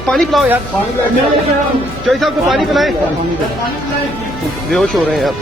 पानी पिलाओ यार, चौधरी साहब को पानी पिलाएं, बेहोश हो रहे हैं यार।